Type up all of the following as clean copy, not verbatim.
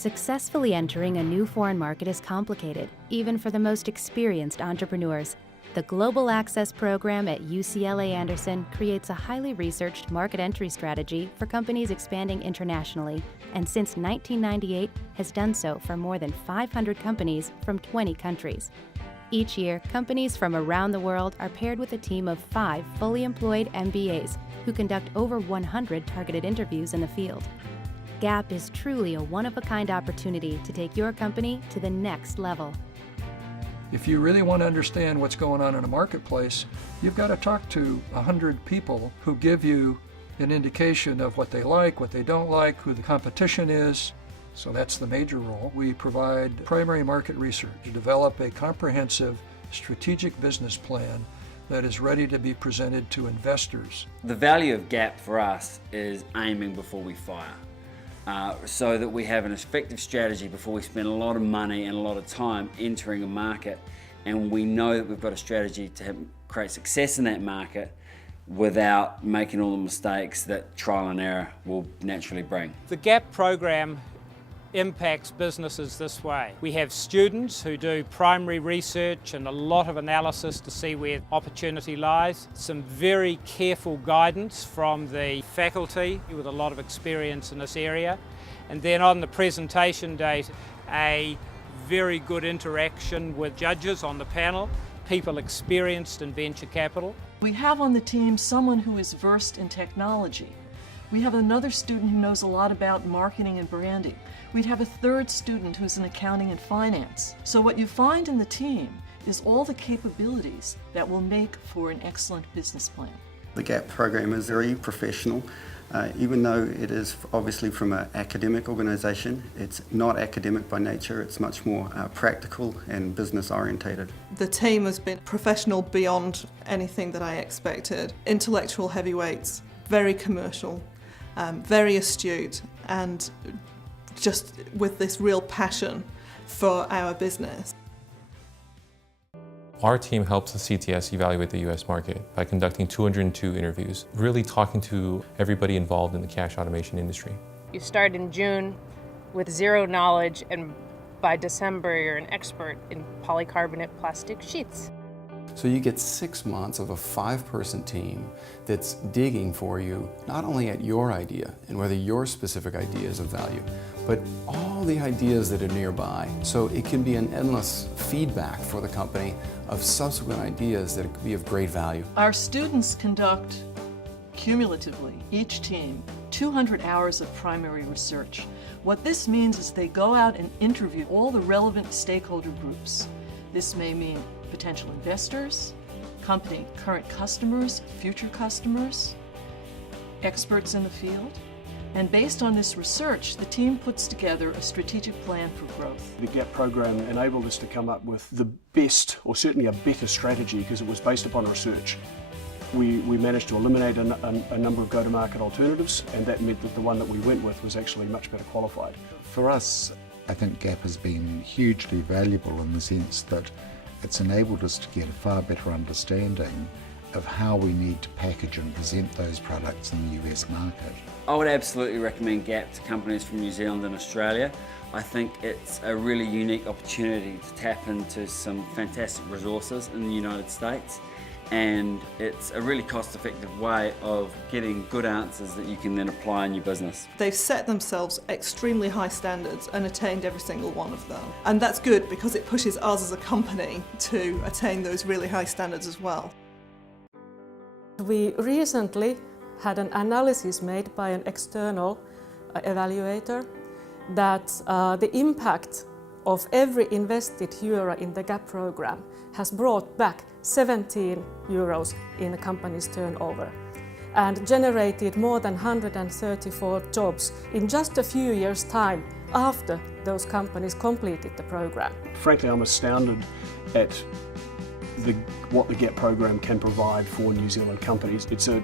Successfully entering a new foreign market is complicated, even for the most experienced entrepreneurs. The Global Access Program at UCLA Anderson creates a highly researched market entry strategy for companies expanding internationally, and since 1998 has done so for more than 500 companies from 20 countries. Each year, companies from around the world are paired with a team of 5 fully employed MBAs who conduct over 100 targeted interviews in the field. GAP is truly a one-of-a-kind opportunity to take your company to the next level. If you really want to understand what's going on in a marketplace, you've got to talk to 100 people who give you an indication of what they like, what they don't like, who the competition is. So that's the major role. We provide primary market research to develop a comprehensive strategic business plan that is ready to be presented to investors. The value of GAP for us is aiming before we fire. So that we have an effective strategy before we spend a lot of money and a lot of time entering a market, and we know that we've got a strategy to create success in that market without making all the mistakes that trial and error will naturally bring. The GAP program impacts businesses this way. We have students who do primary research and a lot of analysis to see where opportunity lies. Some very careful guidance from the faculty with a lot of experience in this area. And then on the presentation date, a very good interaction with judges on the panel, people experienced in venture capital. We have on the team someone who is versed in technology. We have another student who knows a lot about marketing and branding. We'd have a third student who's in accounting and finance. So what you find in the team is all the capabilities that will make for an excellent business plan. The GAP program is very professional. Even though it is obviously from an academic organisation, it's not academic by nature, it's much more practical and business orientated. The team has been professional beyond anything that I expected. Intellectual heavyweights, very commercial, very astute, and just with this real passion for our business. Our team helps the CTS evaluate the US market by conducting 202 interviews, really talking to everybody involved in the cash automation industry. You start in June with zero knowledge, and by December you're an expert in polycarbonate plastic sheets. So you get 6 months of a 5-person team that's digging for you, not only at your idea and whether your specific idea is of value, but all the ideas that are nearby. So it can be an endless feedback for the company of subsequent ideas that could be of great value. Our students conduct, cumulatively, each team, 200 hours of primary research. What this means is they go out and interview all the relevant stakeholder groups. This may mean potential investors, company current customers, future customers, experts in the field. And based on this research, the team puts together a strategic plan for growth. The GAP program enabled us to come up with the best, or certainly a better strategy, because it was based upon research. We managed to eliminate a number of go-to-market alternatives, and that meant that the one that we went with was actually much better qualified. For us, I think GAP has been hugely valuable in the sense that it's enabled us to get a far better understanding of how we need to package and present those products in the US market. I would absolutely recommend GAP to companies from New Zealand and Australia. I think it's a really unique opportunity to tap into some fantastic resources in the United States, and it's a really cost-effective way of getting good answers that you can then apply in your business. They've set themselves extremely high standards and attained every single one of them. And that's good because it pushes us as a company to attain those really high standards as well. We recently had an analysis made by an external evaluator that the impact of every invested euro in the GAP program has brought back 17 euros in a company's turnover and generated more than 134 jobs in just a few years' time after those companies completed the program. Frankly, I'm astounded at what the GAP program can provide for New Zealand companies. It's a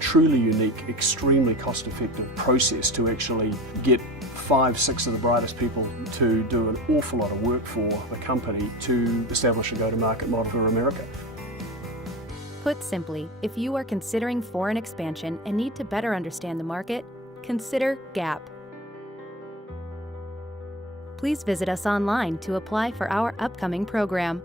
truly unique, extremely cost-effective process to actually get 5-6 of the brightest people to do an awful lot of work for the company to establish a go-to-market model for America. Put simply, if you are considering foreign expansion and need to better understand the market, consider GAP. Please visit us online to apply for our upcoming program.